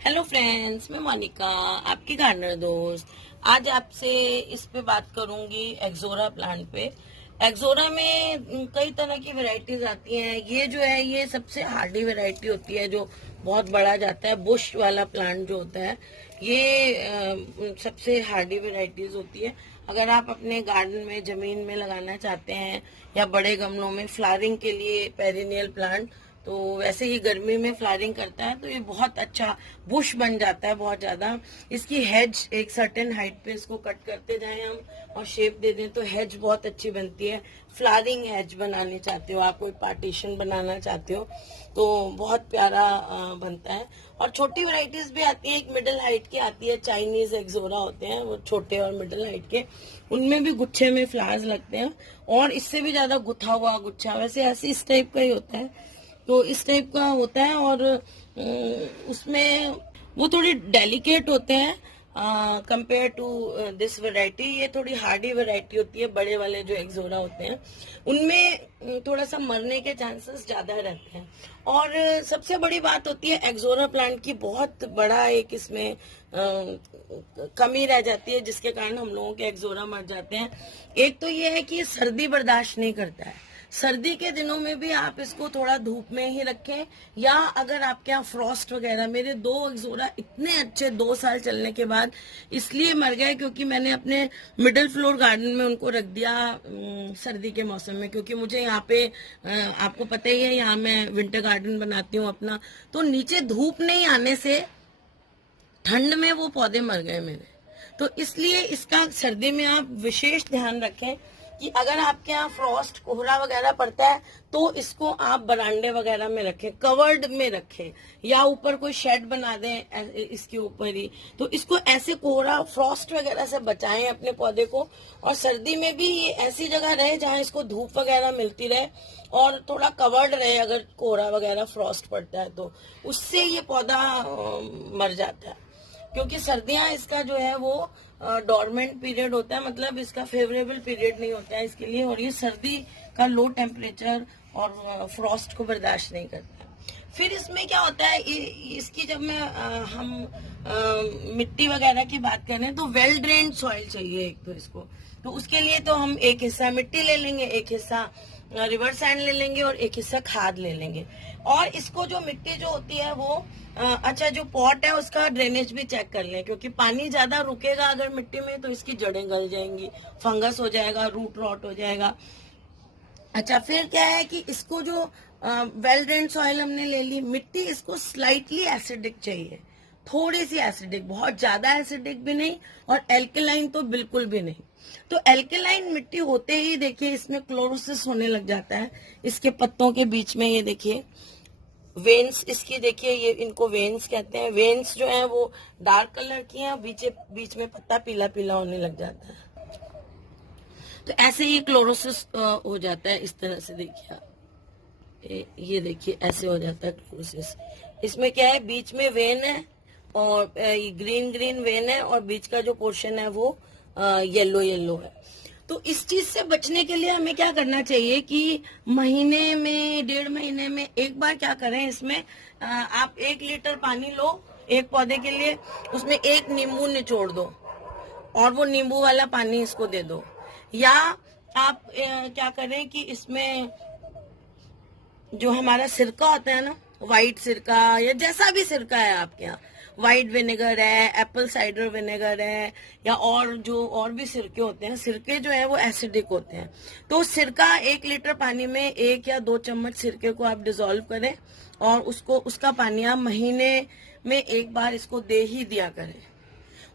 Hello friends, मैं मोनिका, आपकी gardener दोस्त। आज आपसे इस पे बात करूंगी एक्सोरा प्लांट पे। एक्सोरा में कई तरह की वैरायटीज आती हैं। ये जो है ये सबसे हार्डी वैरायटी होती है जो बहुत बड़ा जाता है। बुश वाला प्लांट जो होता है ये सबसे हार्डी वैरायटीज होती है। अगर आप अपने गार्डन में जमीन में लगाना चाहते हैं या बड़े गमलों में फ्लावरिंग के लिए पेरिनियल प्लांट, तो वैसे ही गर्मी में फ्लावरिंग करता है तो ये बहुत अच्छा बुश बन जाता है बहुत ज्यादा। इसकी हेज एक सर्टेन हाइट पे इसको कट करते जाएं हम और शेप दे दें तो हेज बहुत अच्छी बनती है। फ्लावरिंग हेज बनानी चाहते हो आप, कोई पार्टीशन बनाना चाहते हो तो बहुत प्यारा बनता है। और छोटी वैरायटीज भी आती है, एक मिडिल हाइट की आती है, चाइनीज एक्सोरा होते हैं वो छोटे और मिडिल हाइट के, उनमें भी गुच्छे में फ्लावर्स लगते हैं और इससे भी ज्यादा गुथा हुआ गुच्छा, वैसे ऐसे इस टाइप का ही होता है। तो इस टाइप का होता है और उसमें वो थोड़ी डेलिकेट होते हैं कंपेयर टू दिस वैरायटी। ये थोड़ी हार्डी वैरायटी होती है। बड़े वाले जो एक्सोरा होते हैं उनमें थोड़ा सा मरने के चांसेस ज्यादा रहते हैं। और सबसे बड़ी बात होती है एक्सोरा प्लांट की, बहुत बड़ा एक इसमें कमी रह जाती है जिसके कारण हम लोगों के एक्सोरा मर जाते हैं। एक तो ये है कि ये सर्दी बर्दाश्त नहीं करता है। सर्दी के दिनों में भी आप इसको थोड़ा धूप में ही रखें, या अगर आपके यहाँ फ्रॉस्ट वगैरह, मेरे 2 एक्सोरा इतने अच्छे 2 साल चलने के बाद इसलिए मर गए क्योंकि मैंने अपने मिडिल फ्लोर गार्डन में उनको रख दिया सर्दी के मौसम में। क्योंकि मुझे यहाँ पे आपको पता ही है, यहाँ मैं विंटर गार्डन बनाती हूँ अपना, तो नीचे धूप नहीं आने से ठंड में वो पौधे मर गए मेरे। तो इसलिए इसका सर्दी में आप विशेष ध्यान रखें कि अगर आपके यहाँ फ्रॉस्ट कोहरा वगैरह पड़ता है तो इसको आप बरांडे वगैरह में रखें, कवर्ड में रखें, या ऊपर कोई शेड बना दें इसके ऊपर ही। तो इसको ऐसे कोहरा फ्रॉस्ट वगैरह से बचाएं अपने पौधे को। और सर्दी में भी ये ऐसी जगह रहे जहाँ इसको धूप वगैरह मिलती रहे और थोड़ा कवर्ड रहे। अगर कोहरा वगैरह फ्रॉस्ट पड़ता है तो उससे ये पौधा मर जाता है, क्योंकि सर्दियां इसका जो है वो डॉर्मेंट पीरियड होता है, मतलब इसका फेवरेबल पीरियड नहीं होता है इसके लिए। और ये सर्दी का लो टेम्परेचर और फ्रॉस्ट को बर्दाश्त नहीं करता। फिर इसमें क्या होता है, इसकी जब मैं हम मिट्टी वगैरह की बात करें तो वेल ड्रेन्ड सॉइल चाहिए एक तो इसको। तो उसके लिए तो हम एक हिस्सा मिट्टी ले लेंगे, एक हिस्सा रिवर सैंड ले लेंगे और एक हिस्सा खाद ले लेंगे। और इसको जो मिट्टी जो होती है वो अच्छा, जो पॉट है उसका ड्रेनेज भी चेक कर लें, क्योंकि पानी ज्यादा रुकेगा अगर मिट्टी में तो इसकी जड़ें गल जाएंगी, फंगस हो जाएगा, रूट रॉट हो जाएगा। अच्छा, फिर क्या है कि इसको जो वेल ड्रेन्ड सॉइल हमने ले ली, मिट्टी इसको स्लाइटली एसिडिक चाहिए, थोड़ी सी एसिडिक, बहुत ज्यादा एसिडिक भी नहीं और एल्कलाइन तो बिल्कुल भी नहीं। तो एल्कलाइन मिट्टी होते ही देखिए इसमें क्लोरोसिस होने लग जाता है। इसके पत्तों के बीच में ये देखिए वेन्स, इसकी देखिए ये, इनको वेन्स कहते हैं। वेन्स जो है वो डार्क कलर की हैं, बीच में पत्ता पीला पीला होने लग जाता है। तो ऐसे ही क्लोरोसिस हो जाता है इस तरह से। देखिए ये देखिए ऐसे हो जाता है क्लोरोसिस। इसमें क्या है, बीच में वेन है और ग्रीन ग्रीन वेन है और बीच का जो पोर्शन है वो येलो येलो है। तो इस चीज से बचने के लिए हमें क्या करना चाहिए कि महीने में 1.5 महीने में एक बार क्या करें, इसमें आप 1 लीटर पानी लो एक पौधे के लिए, उसमें 1 नींबू निचोड़ दो और वो नींबू वाला पानी इसको दे दो। या आप क्या करें कि इसमें जो हमारा सिरका होता है ना, व्हाइट सिरका या जैसा भी सिरका है आपके यहाँ, व्हाइट विनेगर है, एप्पल साइडर विनेगर है, या और जो और भी सिरके होते हैं, सिरके जो है वो एसिडिक होते हैं। तो सिरका 1 लीटर पानी में 1 या 2 चम्मच सिरके को आप डिसॉल्व करें और उसका पानी आप महीने में एक बार इसको दे ही दिया करें।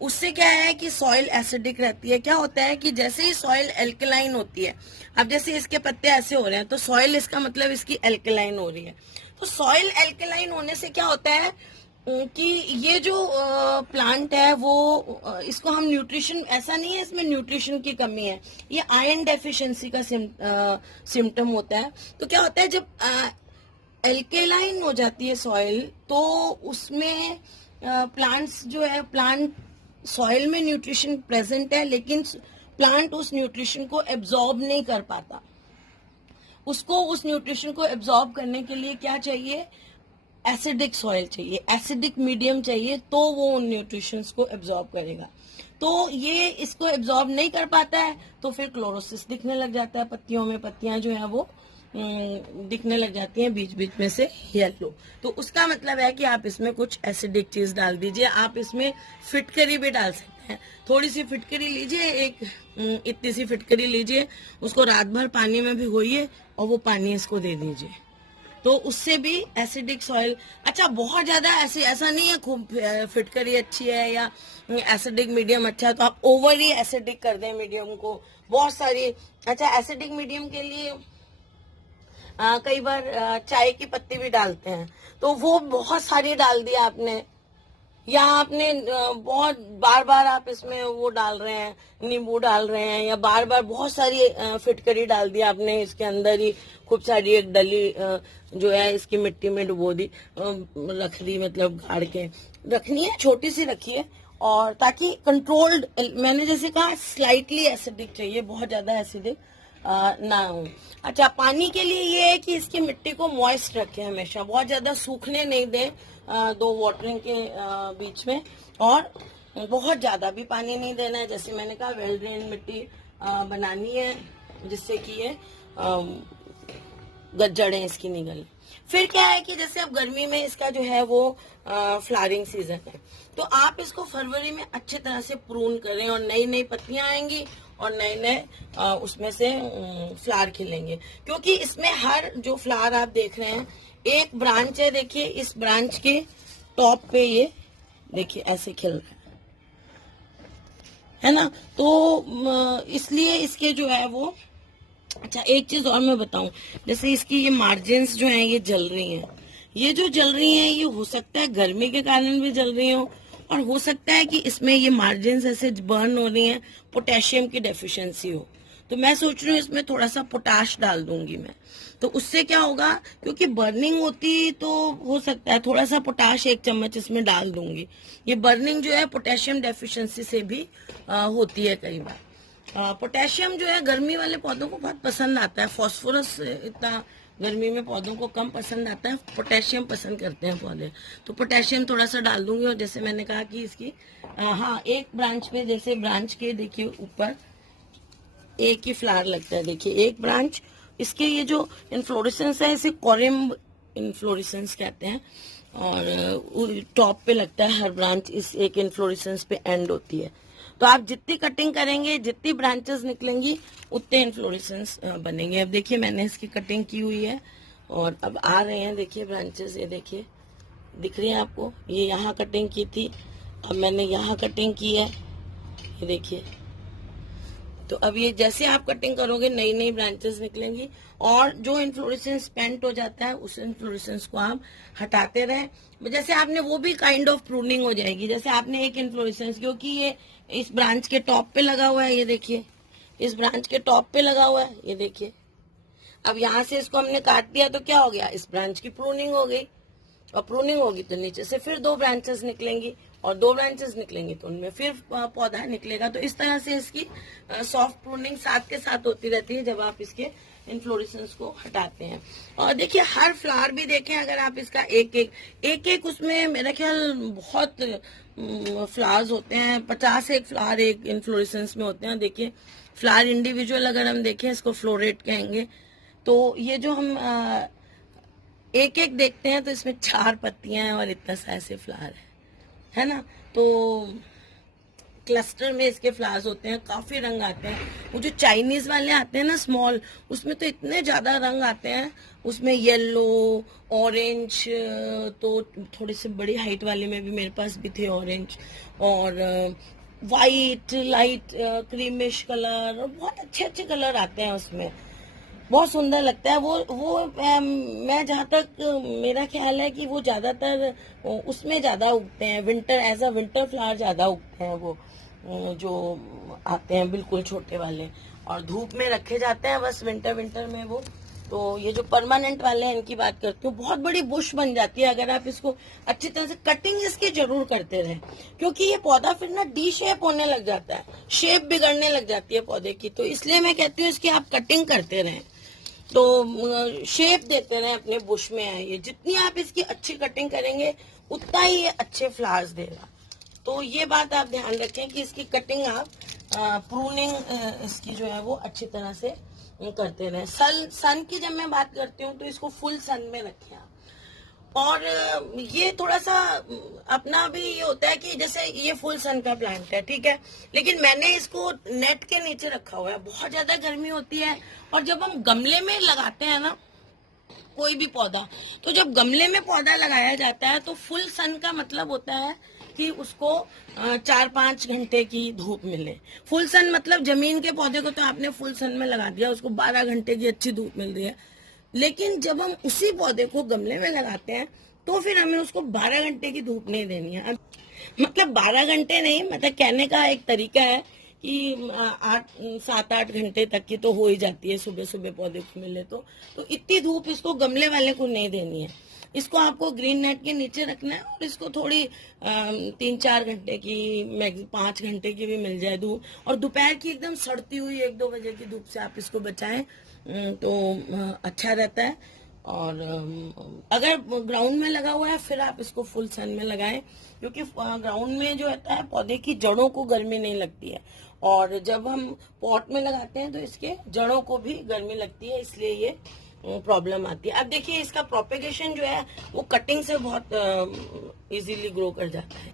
उससे क्या है कि सॉइल एसिडिक रहती है। क्या होता है कि जैसे ही सॉइल एल्कलाइन होती है, अब जैसे इसके पत्ते ऐसे हो रहे हैं तो सॉइल, इसका मतलब इसकी एल्कलाइन हो रही है। तो सॉइल एल्कलाइन होने से क्या होता है कि ये जो प्लांट है वो इसको हम न्यूट्रिशन, ऐसा नहीं है इसमें न्यूट्रिशन की कमी है, ये आयरन डेफिशिएंसी का सिम्टम होता है। तो क्या होता है, जब एल्कलाइन हो जाती है सॉइल तो उसमें प्लांट्स जो है, प्लांट सॉइल में न्यूट्रिशन प्रेजेंट है लेकिन प्लांट उस न्यूट्रिशन को एब्जॉर्ब नहीं कर पाता। उसको उस न्यूट्रिशन को एब्जॉर्ब करने के लिए क्या चाहिए, एसिडिक सॉइल चाहिए, एसिडिक मीडियम चाहिए, तो वो उन न्यूट्रिशंस को एब्जॉर्ब करेगा। तो ये इसको एब्जॉर्ब नहीं कर पाता है तो फिर क्लोरोसिस दिखने लग जाता है पत्तियों में, पत्तियां जो है वो दिखने लग जाती हैं बीच बीच में से येलो। तो उसका मतलब है कि आप इसमें कुछ एसिडिक चीज डाल दीजिए। आप इसमें फिटकरी भी डाल सकते हैं, थोड़ी सी फिटकरी लीजिए, एक इतनी सी फिटकरी लीजिए, उसको रात भर पानी में भिगोइए और वो पानी इसको दे दीजिए, तो उससे भी एसिडिक सॉइल। अच्छा, बहुत ज्यादा ऐसा नहीं है खूब फिटकरी अच्छी है या एसिडिक मीडियम अच्छा है तो आप ओवर ही एसिडिक कर दें मीडियम को, बहुत सारी। अच्छा, एसिडिक मीडियम के लिए कई बार चाय की पत्ती भी डालते हैं, तो वो बहुत सारी डाल दी आपने, या आपने बहुत बार बार आप इसमें वो डाल रहे हैं, नींबू डाल रहे हैं, या बार बार बहुत सारी फिटकरी डाल दी आपने इसके अंदर ही, खूब सारी एक डली जो है इसकी मिट्टी में डुबो दी, रख दी, मतलब गाड़ के रखनी है, छोटी सी रखिए, और ताकि कंट्रोल्ड, मैंने जैसे कहा स्लाइटली एसिडिक चाहिए, बहुत ज्यादा एसिडिक ना हो। अच्छा, पानी के लिए ये है कि इसकी मिट्टी को मॉइस्ट रखें हमेशा, बहुत ज्यादा सूखने नहीं दें दो वाटरिंग के बीच में, और बहुत ज्यादा भी पानी नहीं देना है। जैसे मैंने कहा वेल ड्रेन मिट्टी बनानी है जिससे कि ये जड़ें इसकी निकले। फिर क्या है कि जैसे अब गर्मी में इसका जो है वो फ्लावरिंग सीजन है, तो आप इसको फरवरी में अच्छी तरह से प्रून करें और नई नई पत्तियां आएंगी और नए नए उसमें से फ्लावर खिलेंगे, क्योंकि इसमें हर जो फ्लावर आप देख रहे हैं एक ब्रांच है, देखिए इस ब्रांच के टॉप पे ये देखिए ऐसे खिल रहा है ना, तो इसलिए इसके जो है वो। अच्छा, एक चीज और मैं बताऊं, जैसे इसकी ये मार्जिन्स जो हैं ये जल रही हैं, ये जो जल रही हैं ये हो सकता है गर्मी के कारण भी जल रही हो, और हो सकता है कि इसमें ये मार्जिन्स ऐसे बर्न हो रही हैं, पोटेशियम की डेफिशिएंसी हो। तो मैं सोच रही हूँ इसमें थोड़ा सा पोटाश डाल दूंगी मैं, तो उससे क्या होगा, क्योंकि बर्निंग होती तो हो सकता है थोड़ा सा पोटाश 1 चम्मच इसमें डाल दूंगी। ये बर्निंग जो है पोटेशियम डेफिशिएंसी से भी होती है कई बार। पोटेशियम जो है गर्मी वाले पौधों को बहुत पसंद आता है, फास्फोरस इतना गर्मी में पौधों को कम पसंद आता है, पोटेशियम पसंद करते हैं पौधे, तो पोटेशियम थोड़ा सा डाल दूंगी। और जैसे मैंने कहा कि इसकी हाँ, एक ब्रांच पे, जैसे ब्रांच के देखिए ऊपर एक ही फ्लावर लगता है, देखिए एक ब्रांच, इसके ये जो इन्फ्लोरेसेंस है इसे कोरिम्ब इन्फ्लोरेसेंस कहते हैं, और टॉप पे लगता है हर ब्रांच, इस एक इन्फ्लोरेसेंस पे एंड होती है। तो आप जितनी कटिंग करेंगे, जितनी ब्रांचेस निकलेंगी, उतने इन्फ्लोरेसेंस बनेंगे। अब देखिए मैंने इसकी कटिंग की हुई है और अब आ रहे हैं, देखिए ब्रांचेस, ये देखिए दिख रही है आपको, ये यहाँ कटिंग की थी, अब मैंने यहाँ कटिंग की है, ये देखिए। तो अब ये जैसे आप कटिंग करोगे नई नई ब्रांचेस निकलेंगी, और जो इन्फ्लोरेसेंस पेंट हो जाता है उस इन्फ्लोरेसेंस को आप हटाते रहें, जैसे आपने वो भी काइंड ऑफ प्रूनिंग हो जाएगी। जैसे आपने एक इन्फ्लोरेसेंस, क्योंकि ये इस ब्रांच के टॉप पे लगा हुआ है, ये देखिए इस ब्रांच के टॉप पे लगा हुआ है, ये देखिए। अब यहाँ से इसको हमने काट दिया तो क्या हो गया, इस ब्रांच की प्रूनिंग हो गई, और प्रूनिंग होगी तो नीचे से फिर 2 ब्रांचेस निकलेंगी, और 2 ब्रांचेस निकलेंगी तो उनमें फिर पौधा निकलेगा। तो इस तरह से इसकी सॉफ्ट प्रूनिंग साथ के साथ होती रहती है जब आप इसके इन्फ्लोरेसेंस को हटाते हैं। और देखिए हर फ्लावर भी देखें, अगर आप इसका एक एक उसमें मेरा ख्याल बहुत फ्लावर्स होते हैं, 50 एक फ्लावर एक इन्फ्लोरेसेंस में होते हैं। देखिए फ्लावर इंडिविजुअल अगर हम देखें, इसको फ्लोरेट कहेंगे, तो ये जो हम एक एक देखते हैं तो इसमें 4 पत्तियां हैं और इतना सा ऐसे फ्लावर है ना। तो क्लस्टर में इसके फ्लावर्स होते हैं, काफी रंग आते हैं। वो जो चाइनीज वाले आते हैं ना स्मॉल, उसमें तो इतने ज्यादा रंग आते हैं, उसमें येलो, ऑरेंज, तो थोड़ी सी बड़ी हाइट वाले में भी मेरे पास भी थे ऑरेंज, और वाइट, लाइट क्रीमिश कलर, और बहुत अच्छे अच्छे कलर आते हैं उसमें, बहुत सुंदर लगता है वो मैं जहाँ तक मेरा ख्याल है कि वो ज्यादातर उसमें ज्यादा उगते हैं, winter as a winter flower ज्यादा उगते हैं वो जो आते हैं बिल्कुल छोटे वाले, और धूप में रखे जाते हैं बस विंटर में वो। तो ये जो परमानेंट वाले हैं इनकी बात करती हूँ, बहुत बड़ी बुश बन जाती है अगर आप इसको अच्छी तरह से कटिंग इसकी जरूर करते रहे, क्योंकि ये पौधा फिर ना डी शेप होने लग जाता है, शेप बिगड़ने लग जाती है पौधे की। तो इसलिए मैं कहती हूँ इसकी आप कटिंग करते रहें। तो शेप देते रहे अपने बुश में है ये। जितनी आप इसकी अच्छी कटिंग करेंगे उतना ही ये अच्छे फ्लावर्स देगा। तो ये बात आप ध्यान रखें कि इसकी कटिंग आप प्रूनिंग इसकी जो है वो अच्छी तरह से करते रहे। सन की जब मैं बात करती हूँ तो इसको फुल सन में रखें आप। और ये थोड़ा सा अपना भी ये होता है कि जैसे ये फुल सन का प्लांट है, ठीक है, लेकिन मैंने इसको नेट के नीचे रखा हुआ है। बहुत ज्यादा गर्मी होती है और जब हम गमले में लगाते हैं ना कोई भी पौधा, तो जब गमले में पौधा लगाया जाता है तो फुल सन का मतलब होता है कि उसको 4-5 घंटे की धूप मिले। फुल सन मतलब जमीन के पौधे को तो आपने फुल सन में लगा दिया, उसको 12 घंटे की अच्छी धूप मिल रही है। लेकिन जब हम उसी पौधे को गमले में लगाते हैं तो फिर हमें उसको 12 घंटे की धूप नहीं देनी है। मतलब 12 घंटे नहीं, मतलब कहने का एक तरीका है कि 7-8 घंटे तक की तो हो ही जाती है सुबह सुबह पौधे को मिले तो इतनी धूप इसको गमले वाले को नहीं देनी है। इसको आपको ग्रीन नेट के नीचे रखना है और इसको थोड़ी 3-4 घंटे की, 5 घंटे की भी मिल जाए धूप। और दोपहर की एकदम सड़ती हुई 1-2 बजे की धूप से आप इसको बचाएं तो अच्छा रहता है। और अगर ग्राउंड में लगा हुआ है फिर आप इसको फुल सन में लगाएं, क्योंकि ग्राउंड में जो होता है पौधे की जड़ों को गर्मी नहीं लगती है और जब हम पॉट में लगाते हैं तो इसके जड़ों को भी गर्मी लगती है, इसलिए ये प्रॉब्लम आती है। अब देखिए इसका प्रोपेगेशन जो है वो कटिंग से बहुत इजीली ग्रो कर जाता है,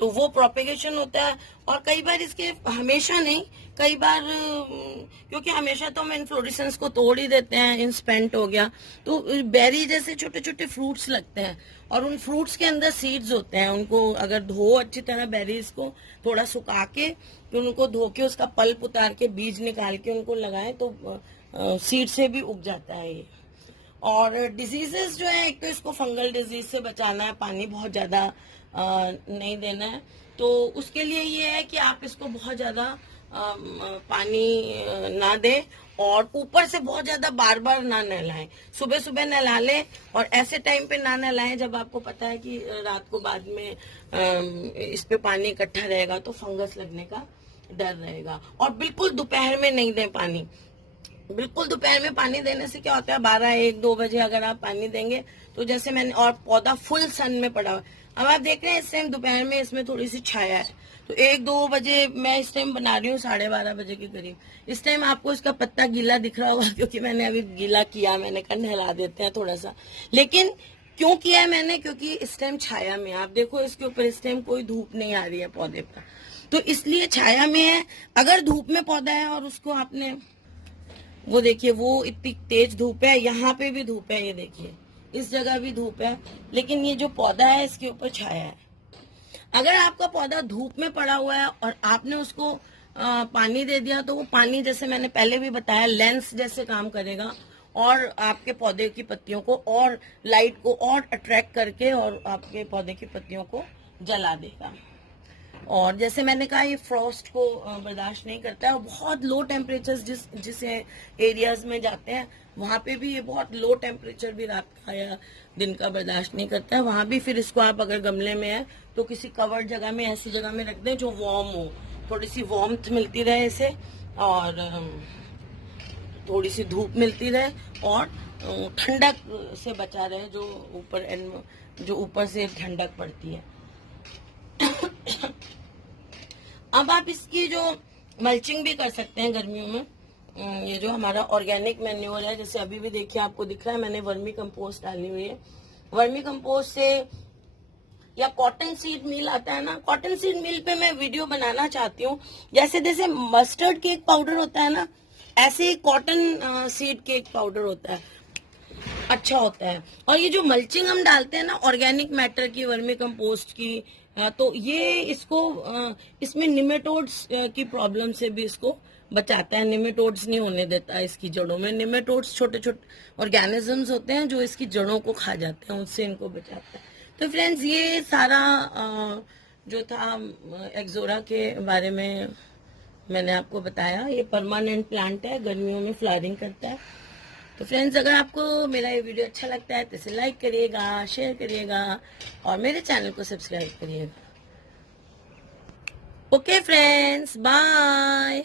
तो वो प्रोपेगेशन होता है। और कई बार इसके, हमेशा नहीं, कई बार क्योंकि हमेशा तो हम इन्फ्लोरेसेंस को तोड़ ही देते हैं, इंस्पेंट हो गया, तो बेरी जैसे छोटे छोटे फ्रूट्स लगते हैं और उन फ्रूट्स के अंदर सीड्स होते हैं। उनको अगर धो अच्छी तरह बेरीज को थोड़ा सुखा के, फिर उनको धो के उसका पल्प उतार के बीज निकाल के उनको लगाएं तो सीड से भी उग जाता है ये। और डिजीजेस जो है, एक तो इसको फंगल डिजीज से बचाना है, पानी बहुत ज्यादा नहीं देना है, तो उसके लिए ये है कि आप इसको बहुत ज्यादा पानी ना दें और ऊपर से बहुत ज्यादा बार बार ना नहलाएं। सुबह सुबह नहला लें और ऐसे टाइम पे ना नहलाएं जब आपको पता है कि रात को बाद में इस पे पानी इकट्ठा रहेगा तो फंगस लगने का डर रहेगा। और बिल्कुल दोपहर में नहीं दें पानी। बिल्कुल दोपहर में पानी देने से क्या होता है, 12-1-2 बजे अगर आप पानी देंगे तो जैसे मैंने, और पौधा फुल सन में पड़ा हुआ, अब आप देख रहे हैं इस टाइम दोपहर में इसमें थोड़ी सी छाया है, तो 1-2 बजे मैं इस टाइम बना रही हूँ 12:30 बजे के करीब। इस टाइम आपको इसका पत्ता गीला दिख रहा होगा क्योंकि मैंने अभी गीला किया, मैंने कहा नहला देते हैं थोड़ा सा। लेकिन क्यों किया है मैंने, क्योंकि इस टाइम छाया में, आप देखो इसके ऊपर इस टाइम कोई धूप नहीं आ रही है पौधे पर, तो इसलिए छाया में है। अगर धूप में पौधा है और उसको आपने, वो देखिए वो इतनी तेज धूप है, यहाँ पे भी धूप है, ये देखिए इस जगह भी धूप है, लेकिन ये जो पौधा है इसके ऊपर छाया है। अगर आपका पौधा धूप में पड़ा हुआ है और आपने उसको पानी दे दिया तो वो पानी, जैसे मैंने पहले भी बताया, लेंस जैसे काम करेगा और आपके पौधे की पत्तियों को और लाइट को और अट्रैक्ट करके और आपके पौधे की पत्तियों को जला देगा। और जैसे मैंने कहा ये फ्रॉस्ट को बर्दाश्त नहीं करता है और बहुत लो टेम्परेचर जिस एरियाज में जाते हैं वहां पे भी ये बहुत लो टेम्परेचर भी रात का या दिन का बर्दाश्त नहीं करता है। वहां भी फिर इसको आप अगर गमले में है तो किसी कवर्ड जगह में, ऐसी जगह में रख दें जो वार्म हो, थोड़ी सी वार्मथ मिलती रहे इसे और थोड़ी सी धूप मिलती रहे और ठंडक से बचा रहे, जो ऊपर से ठंडक पड़ती है। अब आप इसकी जो मल्चिंग भी कर सकते हैं गर्मियों में। ये जो हमारा ऑर्गेनिक मैन्योर है, जैसे अभी भी देखिए आपको दिख रहा है मैंने वर्मी कंपोस्ट डाली हुई है। वर्मी कंपोस्ट से, या कॉटन सीड मील आता है ना, कॉटन सीड मील पे मैं वीडियो बनाना चाहती हूँ। जैसे जैसे मस्टर्ड केक पाउडर होता है ना, ऐसे ही कॉटन सीड केक पाउडर होता है, अच्छा होता है। और ये जो मल्चिंग हम डालते हैं ना ऑर्गेनिक मैटर की, वर्मी कंपोस्ट की, तो ये इसको, इसमें निमेटोड्स की प्रॉब्लम से भी इसको बचाता है। निमेटोड्स नहीं होने देता इसकी जड़ों में। निमेटोड्स छोटे छोटे ऑर्गेनिजम्स होते हैं जो इसकी जड़ों को खा जाते हैं, उससे इनको बचाता है। तो फ्रेंड्स ये सारा जो था एक्सोरा के बारे में मैंने आपको बताया। ये परमानेंट प्लांट है, गर्मियों में फ्लावरिंग करता है। तो फ्रेंड्स अगर आपको मेरा ये वीडियो अच्छा लगता है तो इसे लाइक करिएगा, शेयर करिएगा और मेरे चैनल को सब्सक्राइब करिएगा। Okay friends, bye.